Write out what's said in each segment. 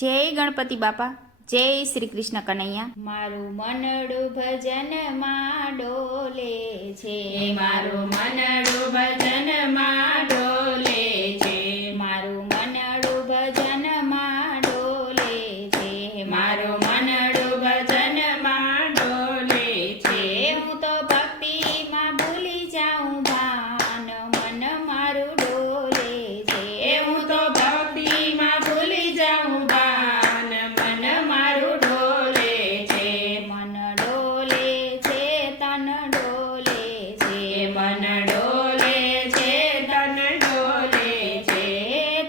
જય ગણપતિ બાપા, જય શ્રી કૃષ્ણ કનૈયા। મારું મનડું ભજનમાં ડોલે છે, મારું મનડું ભજનમાં ડોલે છે, મારું મનડું ભજનમાં ડોલે છે, મારું મનડું ભજનમાં ડોલે છે। હું તો ભક્તિમાં ભૂલી જાઉં ભાન, મન મારું ડોલે છે, હું તો ભક્તિમાં ભૂલી જાઉં ભાન, મન મારું ડોલે છે। મન ડોલે છે, તન ડોલે છે, મન ડોલે છે, તન ડોલે છે।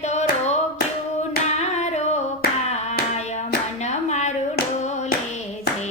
તો રોક્યું ના રોકાય, મન મારું ડોલે છે,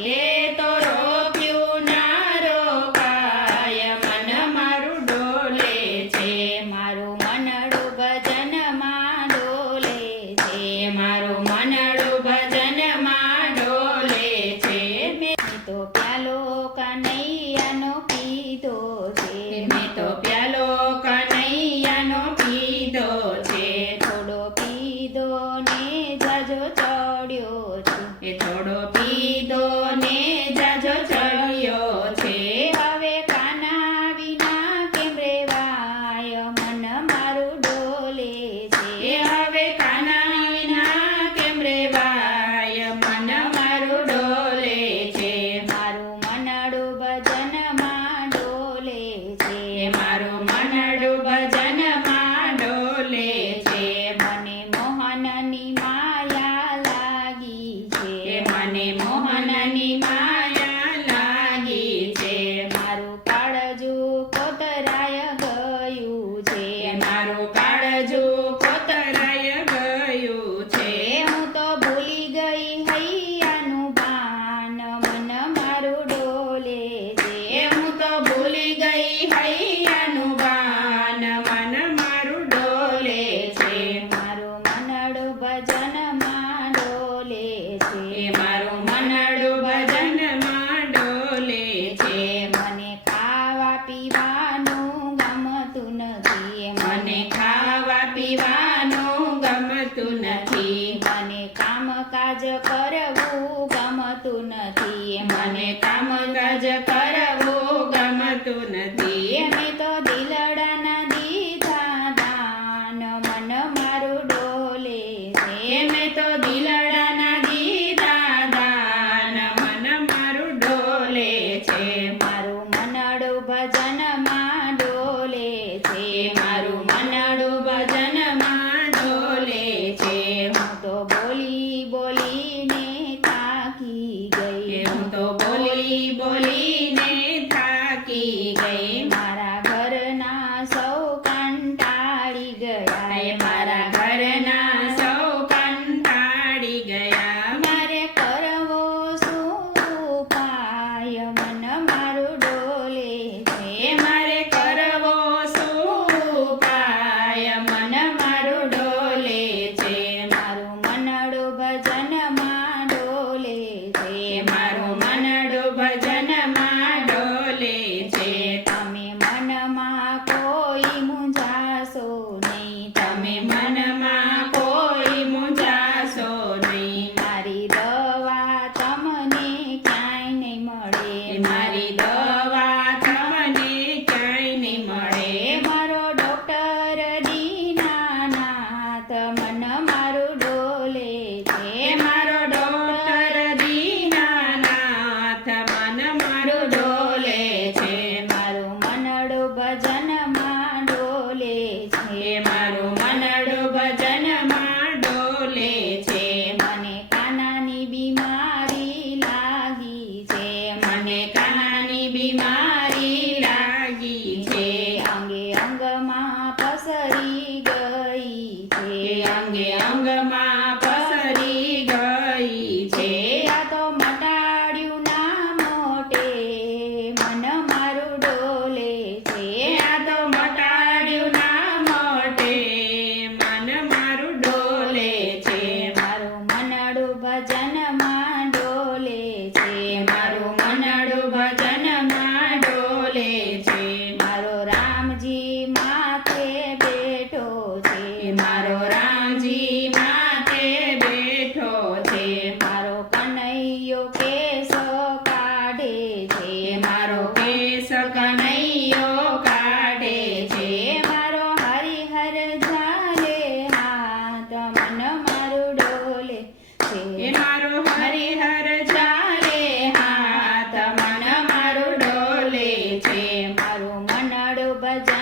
તો રોક્યું ના રોકાય, મન મારું ડોલે છે। મારું મનડું ભજનમાં ડોલે છે, મારું મનડું ભજનમાં ડોલે છે। મેં તો પ્યાલો કનૈયાનો પીધો છે, મેં તો પ્યાલો કનૈયાનો પીધો છે, થોડો પીધો ને જાજો ચડ્યો છે, એ થોડો પીધો ને જાજો ચડ્યો છે। હવે કાના વિના કેમ રેવાય, મન મારું ડોલે છે, હવે કાના વિના કેમ રેવાય, મન મારું ડોલે છે। મારું મનડું ભજનમાં ડોલે છે, મારું મનડું ભજનમાં ડોલે છે। મને મોહનની માયા લાગી છે, મને મોહનની માયા લાગી છે। મારું કાળજું કોતરાય ગયું છે, મારું કાળજું કોતરાય ગયું છે। હું તો ભૂલી ગઈ હૈયાનું ભાન, મન મારું ડોલે છે, હું તો ભૂલી ગઈ હૈયાનું ભાન, મન મારું ડોલે છે। મારું મનડું ભજનમાં ડોલે છે, મારું મનડું ભજનમાં ડોલે છે। મને ખાવા પીવાનું ગમતું નથી, મને ખાવા પીવાનું ગમતું નથી, મને કામકાજ કરવું ગમતું નથી, મને કામકાજ કરવું ગમતું નથી। મેં તો દિલડાના દીધા દાન, મન મારું ડોલે છે, મેં તો દિલડાના દીધા દાન, મન મારું ડોલે છે। મારું મનડું ભજનમાં ડોલે છે, મારું મનડું ભજનમાં ડોલે છે। હું તો બોલી બોલીને થાકી ગઈ, હું તો બોલી બોલીને થાકી ગઈ, મારા ઘરના સૌ કંટાળી ગયા, મારા ઘરના સૌ કંટાળી ગયા। મારે કરવો શું ઉપાય, મન મારું ડોલે છે, મારે કરવો શું ઉપાય, મન મારું ડોલે છે। મારું મનડું ભજનમાં ડોલે છે, મારું મનડું ભજનમાં ડોલે છે। તમે મનમાં કોઈ મૂંઝાશો નહીં, તમે મનમાં કોઈ મૂંઝાશો નહીં, મારી દવા તમને ક્યાંય નહીં મળે, મારી દવા તમને ક્યાંય નહીં મળે। મારો ડોક્ટર દીનાનાથ, મન મારું ડોલે છે, મારો ડોક્ટર દીનાનાથ, મન મારું ડોલે છે। મારું મનડું ભજનમાં ડોલે છે, મારું મનડું ભજનમાં ડોલે છે। મને કાનાની બીમારી લાગી છે, મને કાનાની બીમારી લાગી છે, અંગે અંગમાં પસરી ગઈ છે, અંગે અંગમાં પસરી ગઈ છે। આ તો મટાડ્યું ના મોટે, મન મારું ડોલે છે, આ તો મટાડ્યું ના મોટે,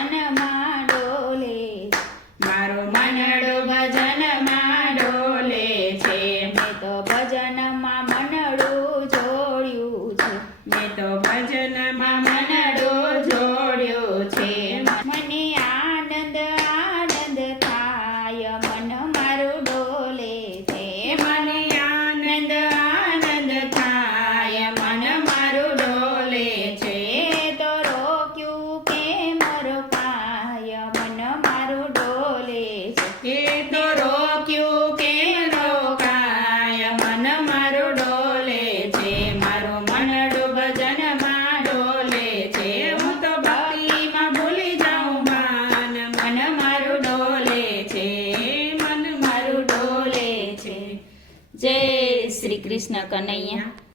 ભજનમાં ડોલે મારું મનડું ભજનમાં ડોલે છે મેં તો ભજનમાં મનડું જોડ્યું છે મેં તો ભજનમાં મનડું જોડ્યું છે મને આનંદ આનંદ થાય મન મારું ડોલે છે મને આનંદ આનંદ થાય મન મારું ડોલે છે તો રોક્યું કે મારો પાય મન મારું ડોલે છે એ તો રોક્યું કે રોકાય મન મારું ડોલે છે મારું મનડું ભજનમાં ડોલે છે હું તો ભક્તિમાં ભૂલી જાઉં બાન મન મારું ડોલે છે મન મારું ડોલે છે જય શ્રી કૃષ્ણ કનૈયા